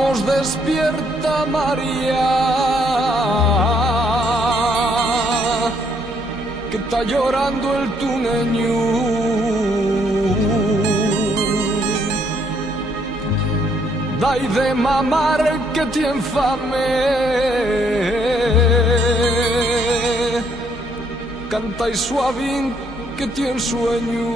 Vamos, despierta María, que está llorando el tuneño. Dai de mamar que tiene fame, canta y suavín que tiene sueño.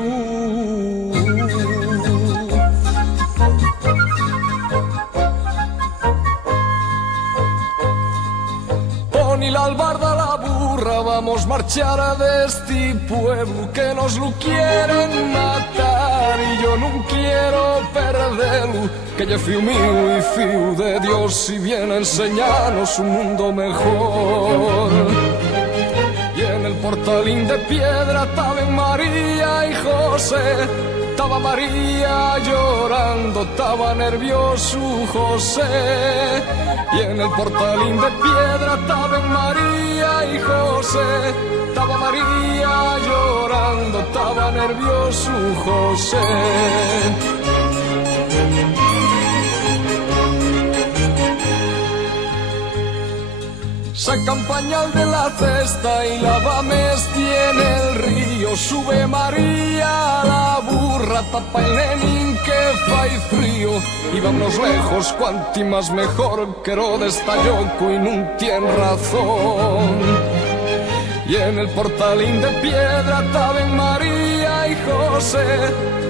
Pon la albarda a la burra, vamos marchar a de este pueblo que nos lo quieren matar y yo no quiero perderlo, que ya fío mío y fío de Dios y viene a enseñarnos un mundo mejor. Y en el portalín de piedra estaban María y José, estaba María llorando, estaba nervioso José. Y en el portalín de piedra estaban María y José, estaba María llorando, estaba nervioso José. Sacan pañal de la cesta y lavames tiene el río. Sube María a la burra, tapa el nenín que fai frío. Y vámonos lejos, cuanti más mejor, que Herodes está loco y no tiene razón. Y en el portalín de piedra estaban María y José,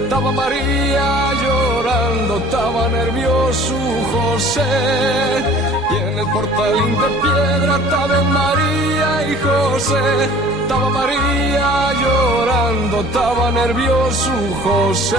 estaba María llorando, estaba nervioso José. Y en el portalín de piedra estaban María y José, estaba María llorando, estaba nervioso José.